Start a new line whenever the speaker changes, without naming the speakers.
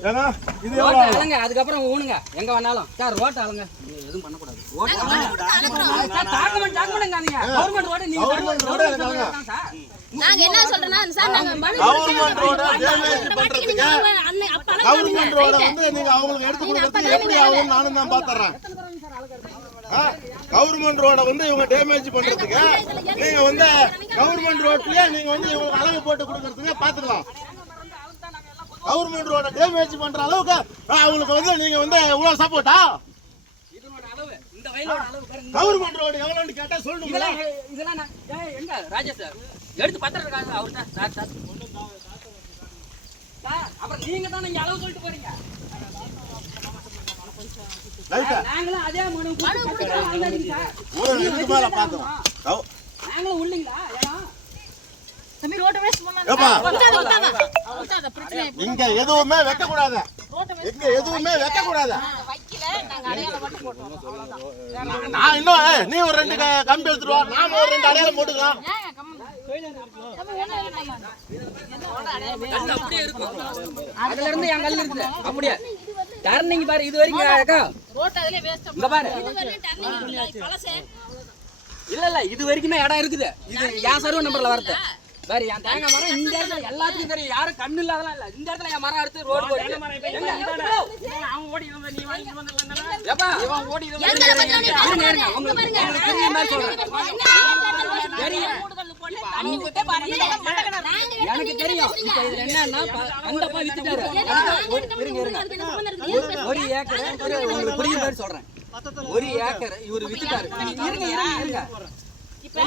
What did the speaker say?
இது
ரோட்டை
ஆகும்?
அலங்க அதுக்கப்புறம் ஊனுங்க. எங்க வேணாலும். சார் ரோட்டை அலங்க. எதுவும் பண்ணக்கூடாது டாக்குமெண்ட் கவர்மெண்ட் ரோடு நீங்க
கவர்மெண்ட் ரோடு எனக்கு அலங்க.
தான் சார்
நாங்க என்ன சொல்றோம்னா சார் நாங்க மனு
கவர்மெண்ட் ரோட டேமேஜ் பண்றதுக்கு
அன்னை- அப்ப
கவர்மெண்ட் ரோட வந்து நீங்க அவங்களுக்கு எடுத்து கொடுக்கறதுக்கு எப்படி ஆகும்னு நானும் தான் பாத்துறேன். கவர்மெண்ட் ரோட வந்து இவங்க டேமேஜ் பண்றதுக்கு நீங்க வந்து கவர்மெண்ட் ரோட்லயே நீங்க வந்து இவங்களுக்கு அளவு போட்டு கொடுக்கறதுக்கு பாத்துக்கலாம். கவர்மெண்ட் ரோட டேமேஜ் பண்ற அளவுக்கு ஆ, அவங்களுக்கு வந்து நீங்க வந்து இவ்வளவு சப்போர்ட்டா
இதனோட அளவு இந்த வயலோட அளவு பாருங்க.
கவர்மெண்ட் ரோடு எவ்வளவுன்னு கேட்டா சொல்லணுங்களா
இதெல்லாம் இதெல்லாம் நான் ஏய், எங்க? ராஜேஷ் சார். எடுத்து பத்திரம் இருக்காங்க அவர் தான். Sir sir. சார் அப்புறம் நீங்க தான் இங்க அளவு சொல்லிட்டு போறீங்க. நாங்களும் அதே மனு நாங்களும் உள்ளீங்களா? இடம்
தம்பி ரோட்டை வேஸ்ட் பண்ணலாம்
இங்க எதுவுமே வைக்க கூடாது இங்க எதுவுமே வைக்க கூடாது நான் இன்னும் நீ ஒரு ரெண்டு கம்பி எடுத்துட்டு வா. நாம ஒரு ரெண்டு அடையாளம் போட்டுக்கலாம்.
அதுல இருந்து என் கல் இருக்குது அப்படியே? டர்னிங் பாரு இது வரைக்கும் இங்க பாரு.
இல்ல
இல்ல இது வரைக்குமே இடம் இருக்குது. இது என் சர்வ நம்பர்ல வருது வேற என் தேங்காய் மரம் இந்த இடத்துல எல்லாத்துக்கும் தெரியும் யாரும் கண்ணு இல்லாதலாம் இல்ல இந்த இடத்துல என் மரம் எடுத்து ரோடு இருங்க,
பேச
உங்களுக்கு
பாருங்க.
உங்களுக்கு புரியுற மாதிரி சொல்றேன் எனக்கு தெரியும் இப்ப இதுல என்னன்னா ப- அந்த அப்பா வித்துட்டாரு ஒரு- ஏக்கர் உங்களுக்கு புரியுற மாதிரி சொல்றேன் ஒரு ஏக்கர் இவரு வித்துட்டாரு இருங்க இருங்க இருங்க
இப்ப